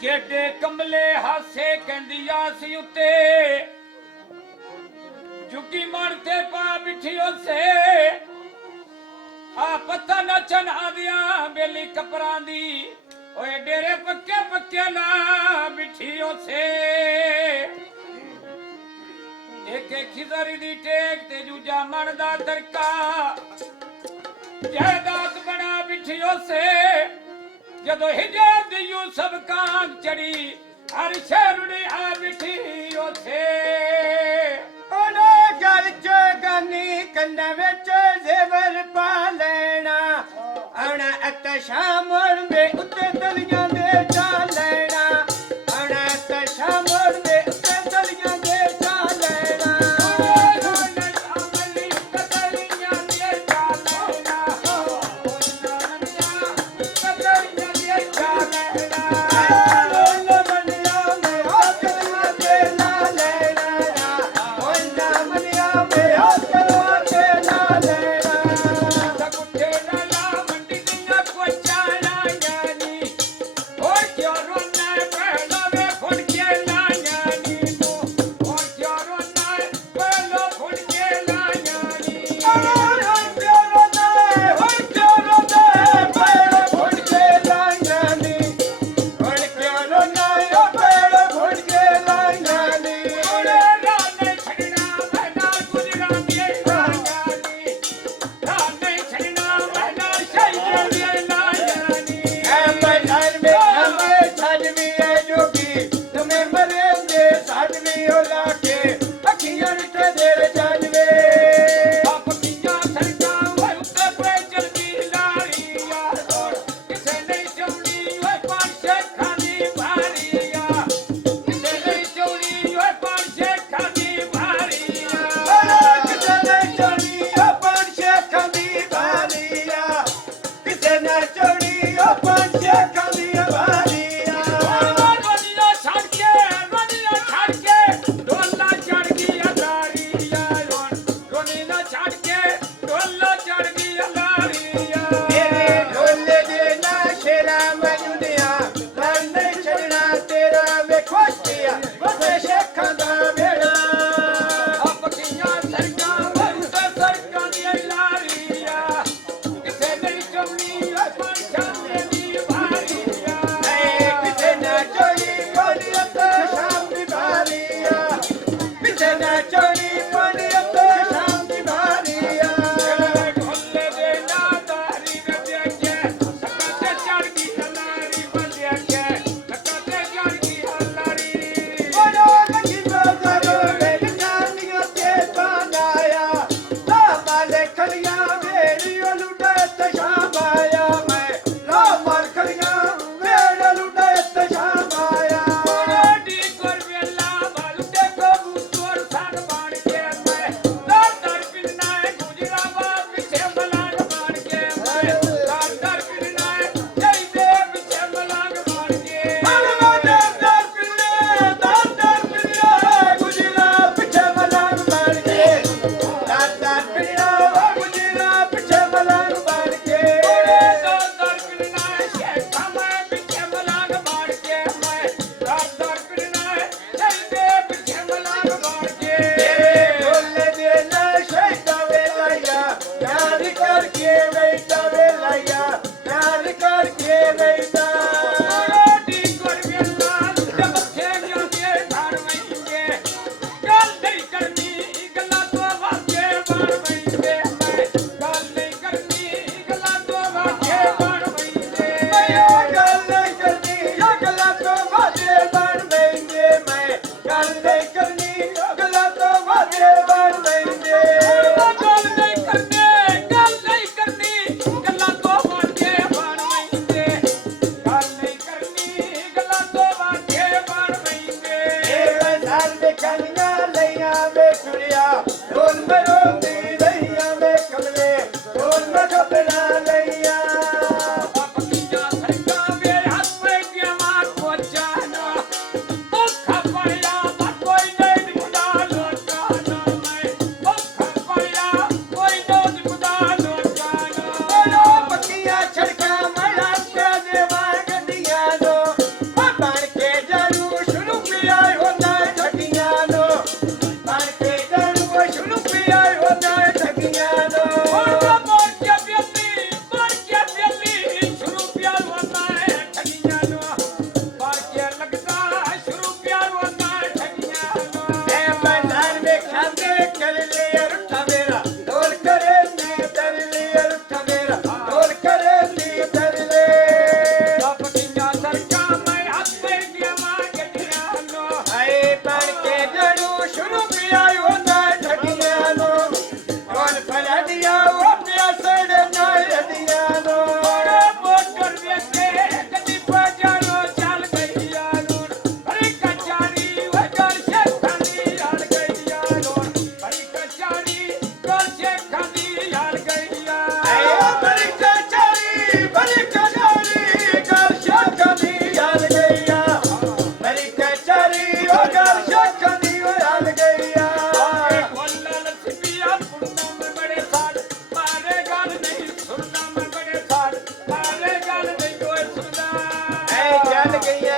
केडे कमले हासे कहंदिया सी उत्ते झुकी मारते पा बिठियो से आ पता नचन आदिया बेली कपरां दी ओए डेरे पक्के पक्के ना बिठियो से एक एक खिजरी दी टेक ते जूजा मन दा दरका जायदाद बना बिठियो से जदों हिजाब दी यूसुफ कांग चढ़ी हर शहरुड़ी आ बिठियो थे ओने घर च गानी कंधा विच जेवर पा लेना आना अत शाम में उत्ते तलियां दे चा लेना आना अत शाम में उत्ते तलियां दे चा लेना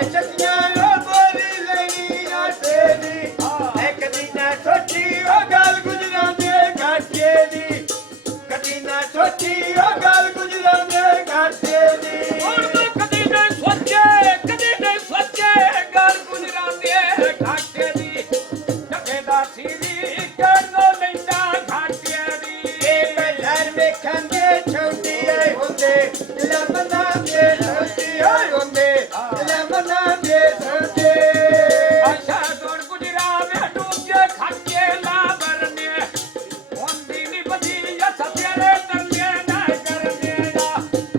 ਚੱਕੀਆਂ ਉਹ ਬੋਲੀ ਲੈਣੀ ਆਟੇ ਦੀ ਇੱਕ ਦਿਨ ਨਾ ਸੋਚੀ ਉਹ ਗੱਲ ਗੁਜਰਾਂ ਦੇ ਘਾਟੇ ਦੀ ਕਦੀ ਨਾ ਸੋਚੀ ਉਹ ਗੱਲ ਗੁਜਰਾਂ ਦੇ ਘਾਟੇ ਦੀ ਹੁਣ ਮੈਂ ਕਦੀ ਨਹੀਂ ਸੋਚੇ ਗੱਲ ਗੁਜਰਾਂ ਦੇ ਘਾਟੇ ਦੀ ਜਗੇਦਾਰ ਸੀਰੀ ਕਰਨੋ ਲੈਂਦਾ ਘਾਟੇ ਦੀ ਇਹ ਪਹਿਲਾਂ ਵੇਖਾਂਗੇ ਛੋਟੀ ਆਏ ਹੁੰਦੇ ਲੰਮਨਾ ਦੇ ਛੋਟੀ ਆਏ ਹੁੰਦੇ ਲੰਮਨਾ ਦੇ ਛੋਟੇ ਆਸ਼ਾ ਦੌੜ ਗੁਜਰਾ ਵੇ ਡੂਬ ਕੇ ਖਾਕੇ ਲਾ ਬਰਨੇ ਹੁੰਦੀ ਨੀ ਬਦੀ ਯਾ ਸਤੇਰੇ ਤਰਲੇ ਨਾ ਕਰਨੇ ਦਾ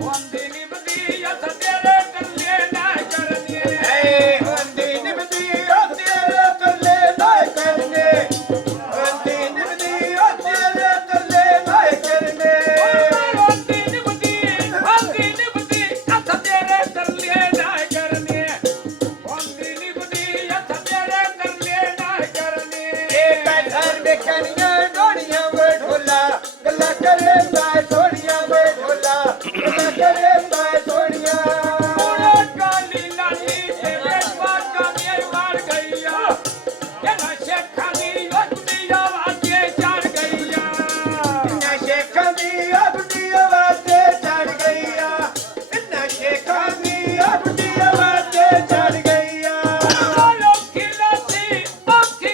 ਹੁੰਦੀ ਨੀ ਬਦੀ ਯਾ ਸਤੇਰੇ ਤਰਲੇ ਨਾ ਕਰਨੇ ਐ ਹੁੰਦੀ ਨਿਭਦੀ ਉਹ ਤੇਰੇ ਤਰਲੇ ਨਾ ਕਰਨੇ ਹੁੰਦੀ ਨਿਭਦੀ ਉਹ ਤੇਰੇ ਤਰਲੇ ਨਾ ਕਰਨੇ ਹੁੰਦੀ ਨੀ ਬਦੀ ਯਾ ਸਤੇਰੇ ਤਰਲੇ ਨਾ ਕਰਨੇ ਹੁੰਦੀ ਨੀ ਬਦੀ ਯਾ ਸਤੇਰੇ ਤਰਲੇ ਨਾ ਕਰਨੇ ਇਹ ਪੈਰ ਵੇਖਣੀਆਂ ਡੋਣੀਆਂ ਵੇ ਢੋਲਾ ਗੱਲਾਂ ਕਰੇ ਮੈਂ ਸੋਹਣੀਆਂ ਵੇ ਢੋਲਾ ਗੱਲਾਂ ਕਰੇ ਮੈਂ ਸੋਹਣੀਆਂ ਕਾਲੀ ਲਾਲੀ ਤੇਰੇ ਬਾਗਾ ਮੇਰੇ ਵਾਰ ਗਈਆ ਇਹਨਾਂ ਸ਼ੇਖਾਂ ਦੀ ਦੁਨੀਆ ਵਾਜੇ ਚੜ ਗਈਆ ਇੰਨਾ ਸ਼ੇਖਾਂ ਦੀ ਆਪਣੀ ਆਵਾਜ਼ੇ ਚੜ ਗਈਆ ਇੰਨਾ ਸ਼ੇਖਾਂ ਦੀ ਆਪਣੀ ਆਵਾਜ਼ੇ ਚੜ ਗਈਆ ਔਖੀ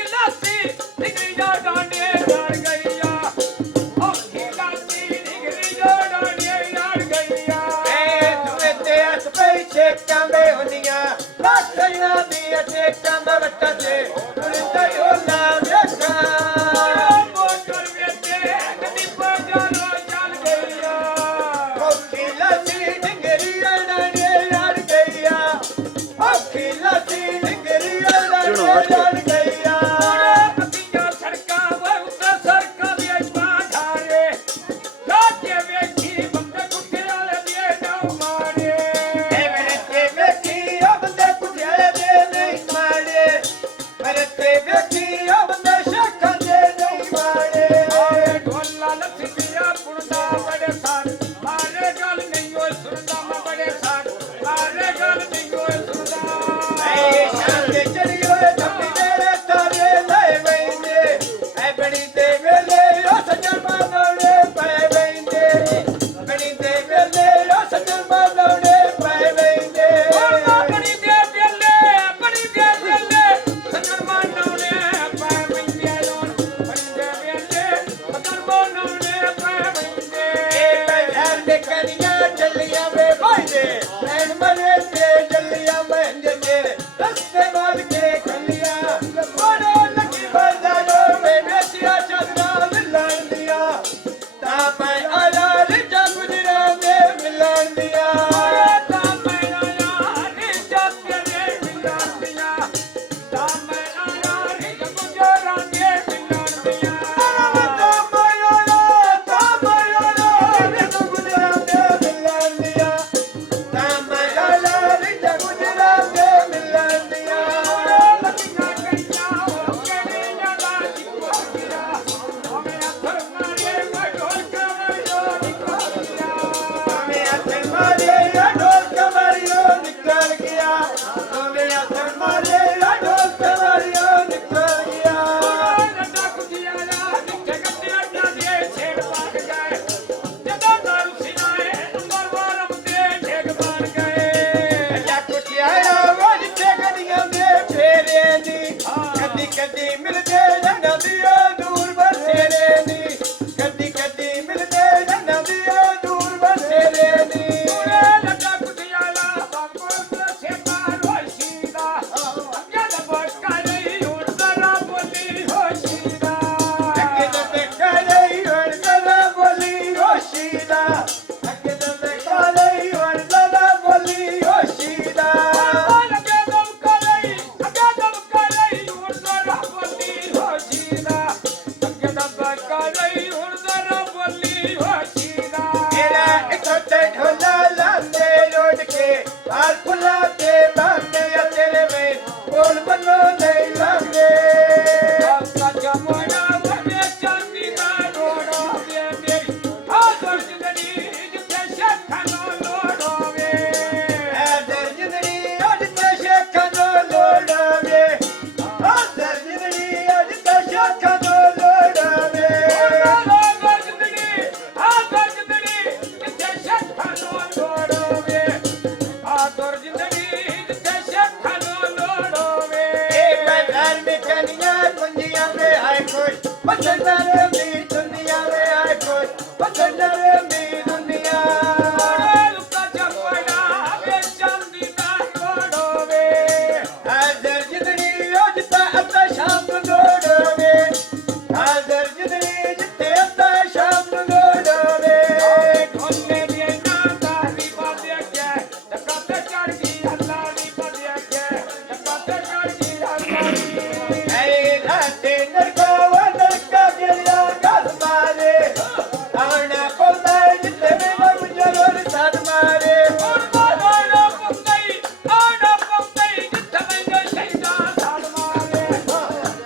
ਲਾਸੀ ਨਿਗਰੀ ਡਾਂਡੇ ਲੜ ਗਈਆ ਔਖੀ ਲਾਸੀ ਨਿਗਰੀ ਡਾਂਡੇ ਲੜ ਗਈਆ ਏ ਦੁਏ ਤੇ ਹੱਥ ਪਈ ਸ਼ੇਖਾਂ ਵੇ ਹੁੰਦੀਆਂ ਲੱਖਾਂ ਦੀਆਂ ਸ਼ੇਖਾਂ ਦਾ ਵੱਟਾ ਤੇ ਉਲਟਾ ਢੋਲਾ ਵੇਖਾਂ ਮੋਟਰ ਵੇਤੇ ਕਦੀ ਪਜਾਲੋ ਚੱਲ ਗਈਆ ਔਖੀ ਲੱਸੀ ਡਿੰਗਰੀ ਅੜਾਣੇ ਲੜ ਗਈਆ ਔਖੀ ਲੱਸੀ ਡਿੰਗਰੀ ਅੜਾਣੇ ਲੜ ਗਈਆ ਪਤੀਆਂ ਸੜਕਾਂ ਵੇ ਉੱਤੇ ਸੜਕਾਂ ਦੀ ਬਾਝਾਰੇ ਰਾਜੇ ਵੇਖੀ ਬੰਦੇ ਕੁੱਤੇ ਵਾਲੇ ਦੀ ਨਾ ਮਾਰੇ ਏ ਮੇਰੇ ਤੇ ਵੇਖੀ ਉਹ ਬੰਦੇ ਕੁਝਲੇ ਦੇ ਨਹੀਂ ਮਾਰੇ ਮੇਰੇ ਤੇ ਵੇਖੀ ਉਹ ਬੰਦੇ ਸ਼ੱਕਾਂ ਦੇ ਨਹੀਂ ਮਾਰੇ ਆਏ ਢੋਲਾ ਲੱਥੀਆਂ ਪੁਰਦਾ ਬੜੇ ਸਾਰ ਮਾਰੇ ਗੱਲ ਨਹੀਂ ਓਏ ਸੁਣਦਾ ਮੈਂ ਬੜੇ ਸਾਰ ਮਾਰੇ ਗੱਲ ਨਹੀਂ ਓਏ ਸੁਣਦਾ ਐ ਸ਼ਾਮ ਦੇ ਚੜੀ ਓਏ ਧੱਪੀ ਮੇਰੇ ਤਾਰੇ ਲੈ ਵੈਂਦੇ ਐ ਬੜੀ ਦੇ ਵੇਲੇ ਉਹ ਸੱਜਣ ਮਾਨੋੜੇ ਪੈ ਵੈਂਦੇ ਬੜੀ ਦੇ ਵੇਲੇ ਉਹ ਸੱਜਣ ਮਾਨੋੜੇ ਪੈ ਵੈਂਦੇ ਬੜੀ ਦੇ ਵੇਲੇ ਸੱਜਣ ਮਾਨੋਨੇ ਪੈ ਵੰਦੇ ਲੋਨ ਬੜੀ ਦੇ ਵੇਲੇ ਸੱਜਣ ਮਾਨੋਨੇ ਪੈ ਵੰਦੇ ਇਹ ਪਹਿਲਾਂ ਦੇ ਕਨੀਆਂ ਚੱਲੀਆਂ ਵੇ ਭਾਈਦੇ ਐਨ ਮਰੇ ਤੇ ਚੱਲੀਆਂ ਮਹਿੰਦੇ ਤੇਰੇ ਰਸਤੇ ਵੱਲ ਕੇ ਖੱਲੀਆਂ ਮਨੋ ਲੱਗੀ ਬੰਦਾਂ ਵੇ ਮੇਸੀਆ ਚੱਲਦਾ ਮਿਲਣ ਦੀਆਂ ਤਾਂ ਮੈਂ ਆਲਾ ਰਿਜਾ ਗੁਜਰਾਂ ਦੇ ਮਿਲਣ ਦੀਆਂ ਤਾਂ ਮੈਂ ਆਇਆ ਨੀ ਜੱਤਰੇ ਮਿਲਣਦੀਆਂ ਤਾਂ ਮੈਂ ਆਇਆ ਨੀ ਗੁਜਰਾਂ ਦੇ ਮਿਲਣਦੀਆਂ ਕਦੀ ਮਿਲਦੇ ਜੰਗਾਂ ਦੀਆਂ ਦੂਰ ਬਸੇਰੇ ਨੀ ਕਦੀ ਮਿਲਦੇ ਜੰਗਾਂ ਦੀਆਂ ਦੂਰ ਬਸੇਰੇ ਨੀ ਬਦਲ ਦੀ ਦੁਨੀਆ ਵੇ ਆਏ ਕੋਈ ਬਦਲ ਦੀ ਦੁਨੀਆ ਲੁਕਾ ਚੱਪੜਾ ਵੇ ਚਾਂਦੀ ਦਾ ਕੋੜੋਵੇ ਹਾਜ਼ਰ ਜਿਤਨੀ ਉਜਤਾ ਅੱਤਾ ਸ਼ਾਮ ਨੂੰ ਗੋੜੋਵੇ ਹਾਜ਼ਰ ਜਿਤਨੀ ਜਿੱਤੇ ਅੱਤਾ ਸ਼ਾਮ ਨੂੰ ਗੋੜੋਵੇ ਢੋਲੇ ਦੀ ਨਾ ਦਾਰੀ ਬਾਦਿਆ ਕੇ ਟੱਕਾ ਤੇ ਚੜ ਗਈ ਅੱਲਾ ਦੀ ਬਾਦਿਆ ਕੇ ਟੱਕਾ ਤੇ ਚੜ ਗਈ ਅੱਲਾ ਦੀ ਐ ਰਾਤੇ ਨਰਕੋ ਨਰਕਾ ਗਿਆ ਗਲ ਮਾਰੇ ਆਣਾ ਪੌਂਦਾ ਜਿੱਤੇ ਮੈਨੂੰ ਜਲੋਰ ਸਦ ਮਾਰੇ ਆਣਾ ਪੰਗਈ ਜਿੱਥੇ ਮੈਨੂੰ ਸ਼ਹੀਦਾਂ ਸਾਡ ਮਾਰੇ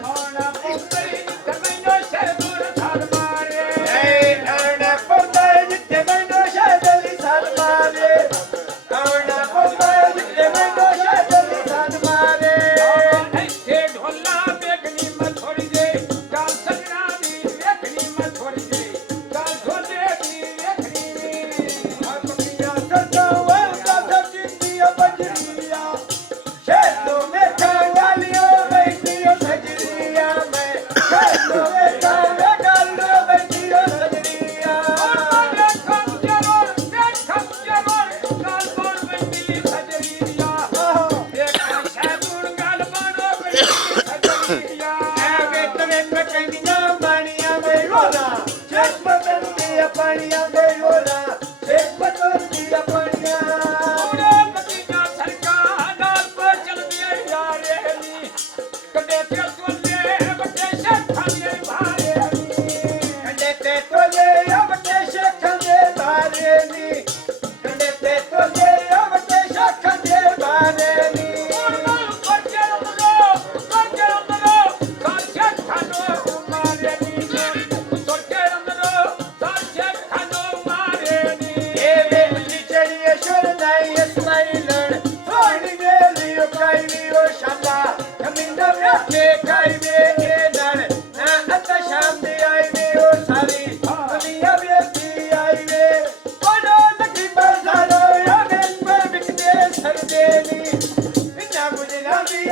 ਆਣਾ ਪੰਗਈ ਜਿੱਥੇ ਮੈਨੂੰ ਸ਼ਹੀਦੂਰ ਸਾਡ ਮਾਰੇ ਐ ਆਣਾ ਪੌਂਦਾ ਜਿੱਤੇ ਮੈਨੂੰ ਸ਼ਾਦਲੀ ਸਦ ਮਾਰੇ ਆਣਾ ਪੌਂਦਾ ਜਿੱਤੇ ਮੈਨੂੰ ਸ਼ਾਦਲੀ ਸਦ ਮਾਰੇ ਇੱਥੇ ਢੋਲਾ ਵੇਖਣੀ ਮੈਂ ਥੋੜੀ ਜੇ ਗੱਲ ਸਜਣਾ ਦੀ ਵੇਖਣੀ ਮੈਂ ਥੋੜੀ ਜੇ ਗੱਲ ਥੋੜੇ ਦੀ ਵੇਖਣੀ ਆਪਣੀਆਂ ਸੱਚਾਂ ਵਰਦਾ ਸੱਚੀਆਂ ਬਜਰੀਆਂ ਸ਼ੇਤੋਂ ਮੇਖਾਂ ਗਾਲੀਆਂ ਬੈਠੀਆਂ ਸਜਰੀਆਂ ਮੈਂ ਸ਼ੇਤੋਂ ਮੇਖਾਂ ਗਾਲੀਆਂ ਬੈਠੀਆਂ ਸਜਰੀਆਂ ਵੇਖਮ ਜਰੋਰ ਗੱਲ ਬਣ ਬੰਦੀ ਸਜਰੀਆ ਵੇਖਮ ਸ਼ੈਦੂਰ ਗੱਲ ਬਣੋ ਬੰਦੀ ਸਜਰੀਆ ਐਵੇਂ ਤਵੇਂ ਪਟੰਗੀਆਂ ਬਾਣੀਆਂ ਵੇ ਰੋਲਾ ਸ਼ੇਖ ਬਦਲਦੀਆਂ ਪਾਣੀਆਂ ਵੇ ਰੋਲਾ ਸ਼ੇਖ ਬਦਲਦੀਆਂ ਪਾਣੀਆਂ ਉਹਨੇ ਮਦੀਨਾ ਸਰਕਾਰ ਨਾਲ ਪਰ ਚਲਦੀ ਯਾਰੇ ਨੀ ਕਦੇ ਫਿਰ ਤੁਲੇ ਵੱਡੇ ਸ਼ੇਖਾਂ ਦੇ ਭਾਰੇ ਨੀ ਕੰਡੇ ਤੇ ਤੋਲੇ ਅਵਟੇ ਸ਼ੇਖਾਂ ਦੇ ਬਾਰੇ ਨੀ ਕੰਡੇ ਤੇ ਤੋਲੇ ਅਵਟੇ ਸ਼ੇਖਾਂ ਦੇ ਬਾਰੇ ਨੀ ਇਹ ਵੇ ਉੱਚੀ ਚੜੀਏ ਸ਼ੁਰਦਾਈ ਇਸਮਾਈਲਣ ਸੋਹਣੀ ਵੇਲੀ ਉਹ ਕਾਈ ਵੀ ਉਹ ਸ਼ਾਲਾ ਕਮਿੰਦਾ ਵੇਖੇ ਕਾਈ ਵੇ ਇਹ ਨਣ ਨਾ ਅੱਤਾ ਸ਼ਾਮ ਦੀ ਆਈ ਵੇ ਉਹ ਸਾਰੀ ਦੁਨੀਆ ਵੇਖੀ ਆਈ ਵੇ ਬੜਾ ਲੱਗੀ ਬਰਜ਼ਾਰੋ ਆ ਮੈਂ ਵਿਕਦੇ ਸਰਦੇ ਨੀ ਇੰਨਾ ਕੁਝ ਨਾ ਵੀ